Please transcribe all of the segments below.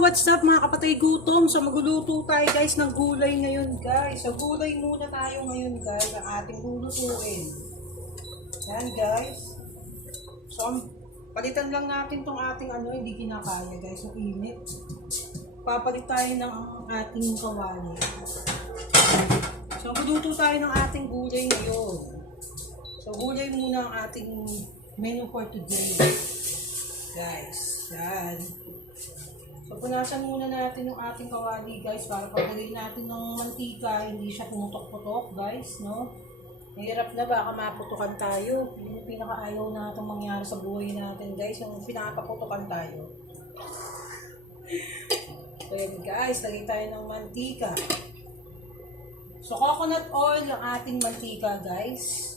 what's up mga kapatay gutom? So magluluto tayo guys ng gulay ngayon guys. So gulay muna tayo ngayon guys ang ating lulutuin. Yan guys. So palitan lang natin tong ating hindi kinakaya guys, ang init. Papalit tayo ng ating kawali. So magluluto tayo ng ating gulay ngayon. So gulay muna ang ating menu for today. Guys, yan. So, punasan muna natin yung ating kawali, guys, para pagdagay natin ng mantika, hindi siya pumutok-putok, guys, no? Mahirap na, baka maputukan tayo. Yun yung pinakaayaw na itong mangyari sa buhay natin, guys, yung pinakaputukan tayo. So, yan, guys, lagay tayo ng mantika. So, coconut oil ang ating mantika, guys.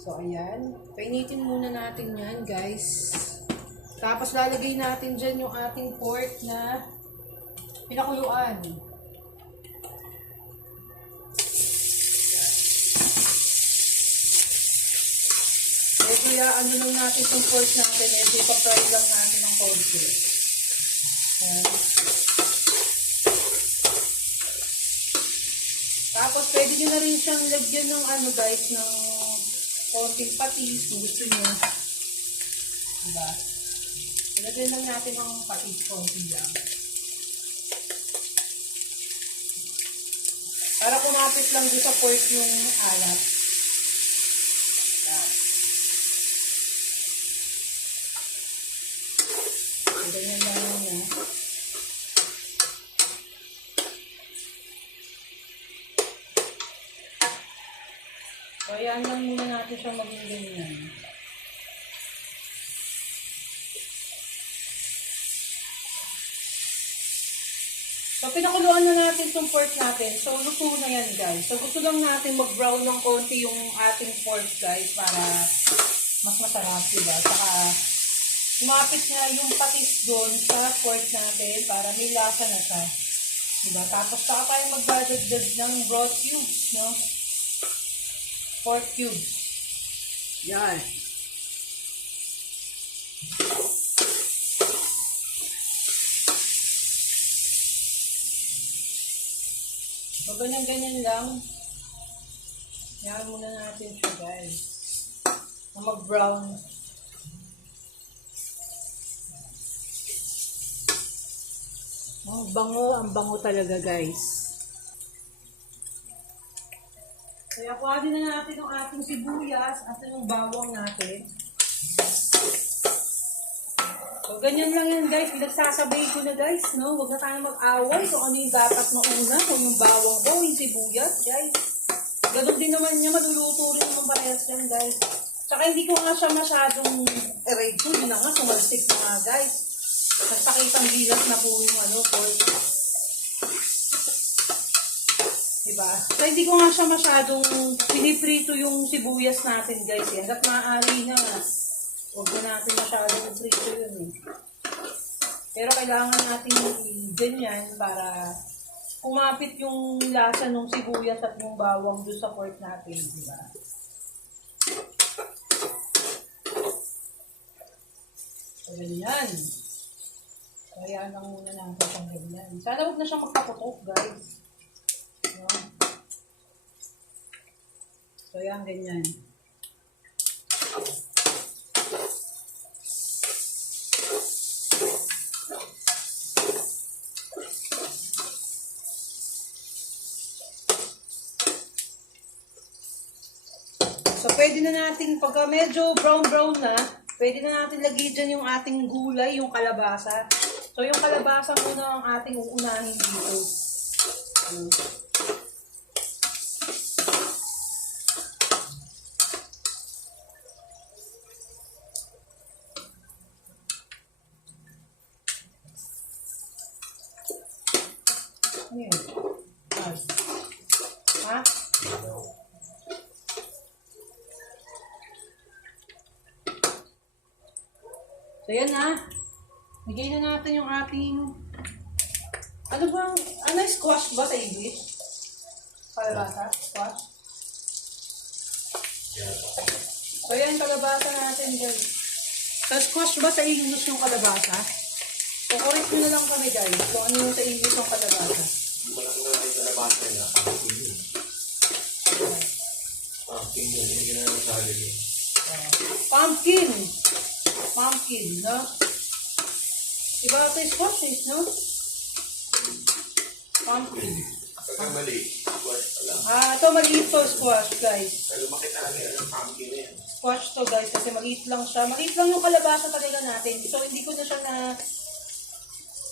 So, ayan. Painitin muna natin yan, guys. Tapos lalagay natin dyan yung ating pork na pinakuluan. Medyo ano lang natin itong pork natin. Medyo ipapry lang natin ng konti. Tapos pwede nyo na rin siyang lagyan ng guys, ng konting patis kung gusto nyo. Diba? Ilagay lang natin ang patis konti lang. Para kumapit lang doon sa pork yung alat. Yan. Ganyan lang yun. So, ayan lang muna natin siya maging ganyan. So, pinakuluan na natin itong pork natin. So, luto na yan, guys. So, gusto lang natin mag-brown ng konti yung ating pork, guys, para mas masarap, diba? Saka, kumapit na yung patis doon sa pork natin para may lasa na siya. Diba? Tapos, saka tayo magdadagdag ng broth cubes, no? Pork cubes. Yan. So, ganyan-ganyan lang. Yan muna natin siya, guys. Na mag-brown. Ang bango talaga, guys. Kaya kuha din na natin yung ating sibuyas at yung bawang natin. So, ganyan lang yan, guys. Pinagsasabay ko na, guys, no? Huwag na tayo mag-away kung ano yung dapat mauna, kung yung bawang o yung sibuyas, guys. Ganun din naman niya, maluluto rin naman parehas yan, guys. Tsaka hindi ko nga siya masyadong ready to. Yun na nga, sumalsik na nga, guys. Nagpakitang bilas na po yung pork. Diba? So, hindi ko nga siya masyadong piniprito yung sibuyas natin, guys. Hanggat maaari na nga. Huwag na natin masyadong prito yun eh. Pero kailangan natin ganyan para kumapit yung lasa ng sibuyas at yung bawang doon sa pork natin. Diba? So, ganyan. Kaya lang muna natin siyang ganyan. Sana huwag na siyang magpaputok, guys. No? So, yan, ganyan. So, pwede na natin, pagka medyo brown-brown na, pwede na natin lagay dyan yung ating gulay, yung kalabasa. So, yung kalabasa muna ang ating uunahin dito. Ano yun? Ha? So, yan na. Bigay na natin yung ating... squash ba sa English? Kalabasa? Squash? So, yan, kalabasa natin, guys. Sa squash ba sa English yung kalabasa? So, So, correct nyo na lang kami guys kung ano yung sa English ng kalabasa. Walang nga tayo kalabasa na pumpkin yun. Pumpkin yun, yung ginagawa sa Halloween. Pumpkin! Pumpkin, no? Iba ito yung squash, no? Pumpkin. Pagka mali, squash pa lang. Ito maliit to squash, guys. Pero lumaki talaga yung pumpkin na yan. Squash to, guys, kasi maliit lang siya. Maliit lang yung kalabasa talaga natin. So, hindi ko na siya na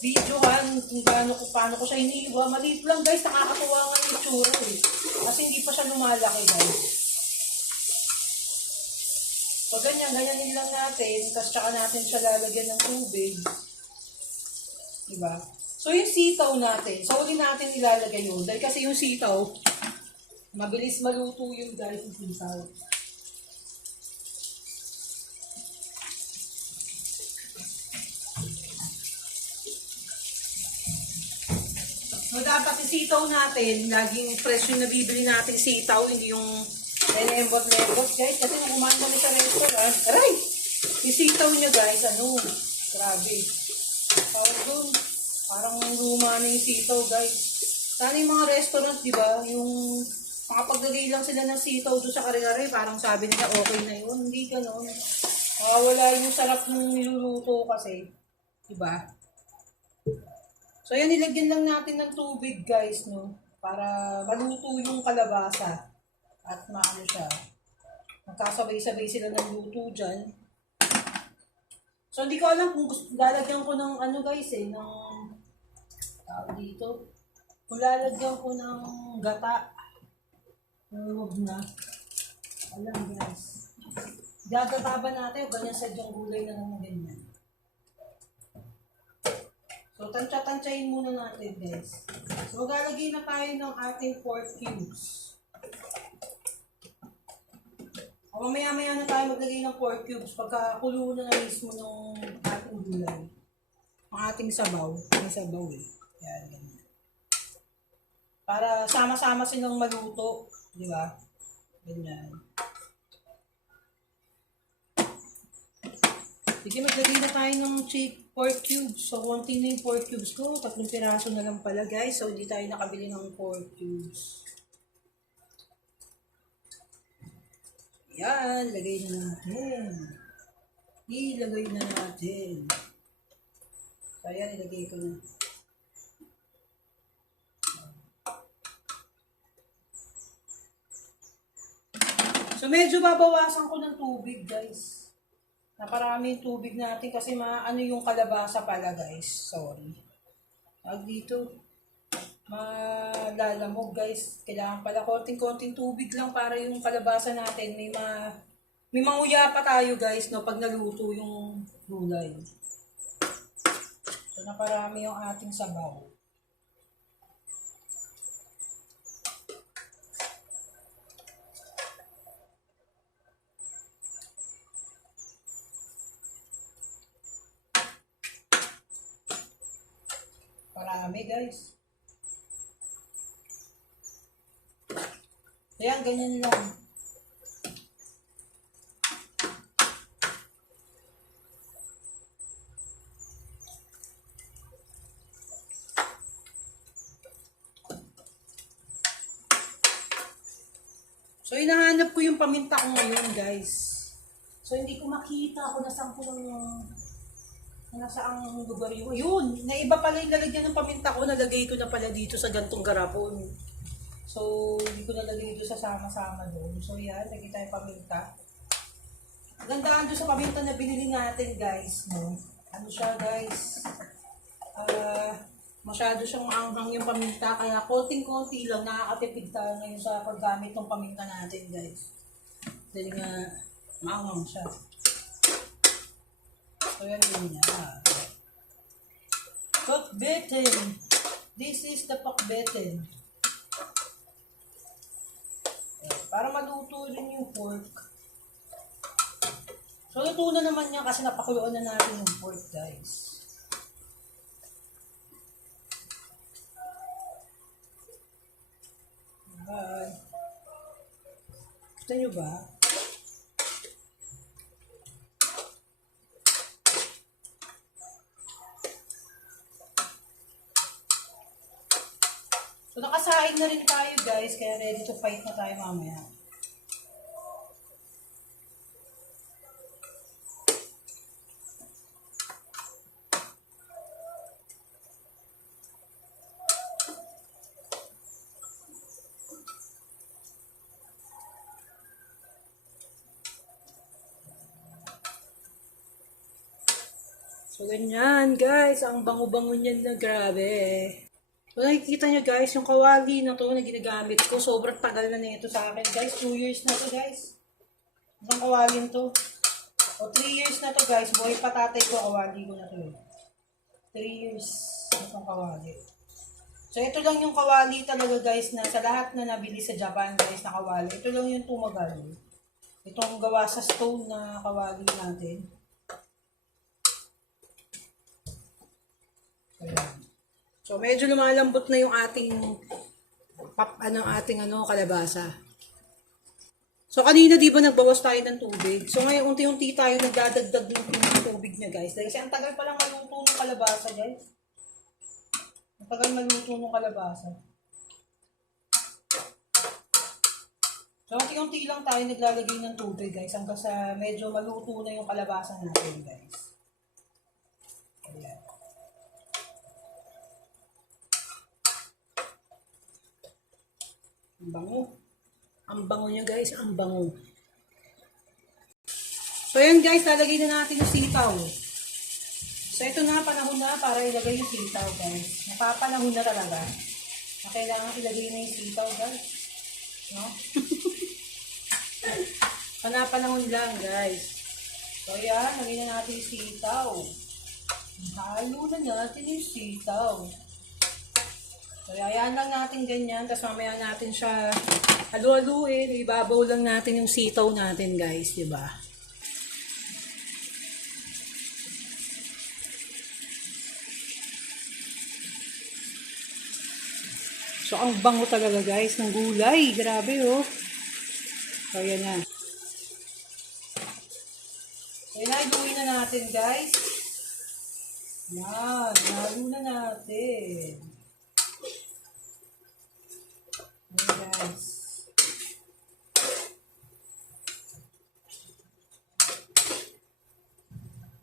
videohan kung paano ko siya hiniwa. Maliit lang, guys. Nakakatuwa nga yung itsura, eh. Kasi hindi pa siya lumalaki, guys. So, ganyanin lang natin. Tapos, tsaka natin siya lalagyan ng tubig. Diba? So, yung sitaw natin, sa uli natin ilalagay yun. Dahil kasi yung sitaw, mabilis maluto yun, guys, yung sitaw. So, dapat yung sitaw natin, laging fresh yung nabibili natin sitaw, hindi yung lembot-lembot, guys. Kasi nung kumain kami sa restaurant, aray! Yung sitaw niya, guys, grabe. Tawag dun, parang luma na yung sitaw, guys. Sana yung mga restaurant, di ba, yung makapaglagay lang sila ng sitaw doon sa kare-kare, parang sabi nila okay na yun. Hindi gano'n. Wala yung sarap ng niluluto kasi. Di ba? So, yan, nilagyan lang natin ng tubig, guys, no? Para maluto yung kalabasa. At maano siya. Magkasabay-sabay sila ng luto dyan. So, hindi ko alam kung lalagyan ko ng guys, ng dito. Kung lalagyan ko ng gata. Huwag na. Alam, guys. Gagata ba natin o ganyan sadyang gulay na naman ganyan? So, tansya-tansyahin muna natin, guys. So, maglalagay na tayo ng ating pork cubes. O, mamaya-maya na tayo maglagay ng pork cubes pagka kulo na mismo ng ating gulay. Ang ating sabaw. May sabaw eh. Yan, ganyan. Para sama-sama silang maluto. Di ba? Ganyan. Sige, maglagay na tayo ng pork cubes. So, konti na yung pork cubes ko. 3 piraso na lang pala, guys. So, hindi tayo nakabili ng pork cubes. Yan, lagay na natin. Ilagay na natin. So, ayan, ilagay ko na. So, medyo babawasan ko ng tubig, guys. Naparami yung tubig natin kasi yung kalabasa pala, guys. Sorry. Dito, malalamog, guys. Kailangan pala konting-konting tubig lang para yung kalabasa natin may manguya pa tayo, guys, no, pag naluto yung gulay. So, naparami yung ating sabaw. Parami, guys. Ayan, ganyan lang. So, hinahanap ko yung paminta ko ngayon, guys. So, hindi ko makita kung nasaan ko nasaang lugar yun. Yun, naiba pala yung lalagyan ng paminta ko. Nalagay ko na pala dito sa gantong garapon. So, hindi ko nalagay dito sa sama-sama doon. So, yan, nakita yung paminta. Gandaan doon sa paminta na binili natin, guys. No? Ano siya, guys? Masyado siyang maanghang yung paminta. Kaya konting-konti lang, nakakatipid tayo ngayon sa paggamit ng paminta natin, guys. Dahil nga, maanghang siya. So, yan yun niya. Pakbeten. This is the pakbeten. Para maluto rin yung pork. So, luto na naman niya kasi napakuluan na natin yung pork, guys. Bye. Gusto nyo ba? So, nakasaing na rin tayo guys, kaya ready to fight na tayo mamaya. So, ganyan guys, ang bango-bango niyan na grabe. So, nakikita nyo guys, yung kawali na to na ginagamit ko, sobrang tagal na nito sa akin guys. 2 years na to guys. Isang kawalin to. O 3 years na to guys, buhay pa tatay ko, kawali ko na to. 3 years itong kawali. So, ito lang yung kawali talaga guys na sa lahat na nabili sa Japan guys na kawali. Ito lang yung tumagal. Itong gawa sa stone na kawali natin. Ayan. So, medyo lumalambot na yung ating kalabasa. So, kanina di ba nagbawas tayo ng tubig? So, ngayon unti-unti tayo nagdadagdag ng tubig niya guys. Kasi ang tagal palang maluto ng kalabasa guys. Ang tagal maluto ng kalabasa. So, unti-unti lang tayo naglalagay ng tubig guys. Hanggang sa medyo maluto na yung kalabasa natin guys. Ayan. Ang bango. Ang bango niya guys, ang bango. So yan guys, lalagay na natin yung sitaw. So ito na, panahon na para ilagay yung sitaw guys. Napapanahon na talaga. Na kailangan ilagay na yung sitaw guys. No? Panapanahon lang guys. So yan, lagay na natin yung sitaw. Halo na natin yung sitaw. So, ayan lang natin ganyan. Tapos mamaya natin siya halu-haluin. Ibabaw lang natin yung sitaw natin, guys. Diba? So, ang bango talaga, guys, ng gulay. Grabe, oh. So, ayan na. So, haluin na natin, guys. Yan. Halo na natin. Ayan guys.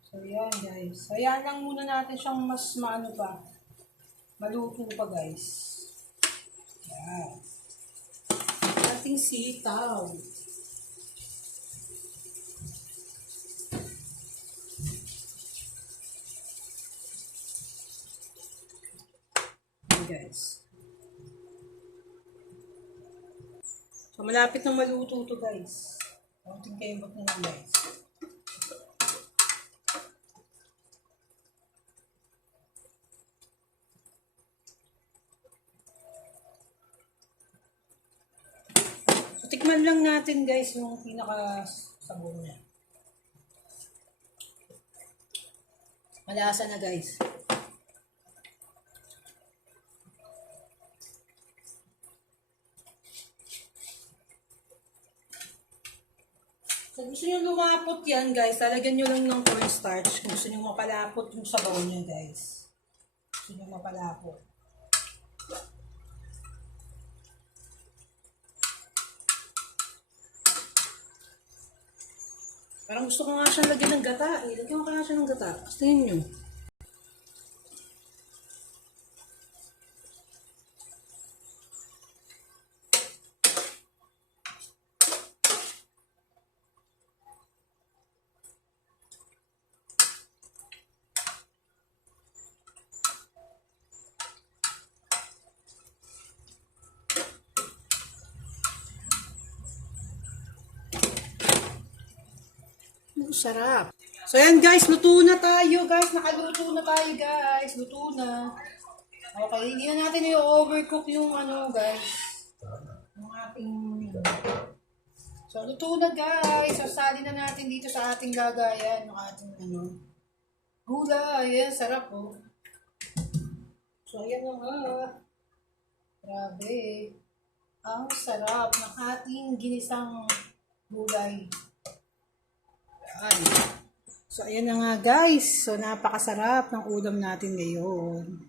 So yan guys. Ayan lang muna natin siyang mas maano pa. Maluto pa guys. Ayan. Ating sitaw. Ayan guys. So, malapit na maluto to guys. Kaunting kembot na lang guys. So, tikman lang natin guys yung pinaka-sabon niya. Malasa na guys. Kung gusto nyo lumapot yan, guys, lalagyan nyo lang ng cornstarch. Kung gusto nyo mapalapot yung sabaw niya, guys. Gusto nyo mapalapot. Parang gusto ko nga siyang lagyan ng gata. Lagyan ko kaya siya ng gata. Gusto nyo. Sarap. So, yan guys, luto na tayo guys. Nakaluto na tayo guys. Luto na. Okay, hindi na natin i-overcook yung guys. Yung ating... So, luto na guys. Sasali na natin dito sa ating lagayan. Yung ating gulay. Ayan, sarap oh. So, ayan na nga. Grabe. Ang sarap ng ating ginisang gulay. Ayan. So, ayan na nga guys. So, napakasarap ng ulam natin ngayon.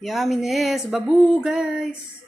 Yumminess. Babu, guys.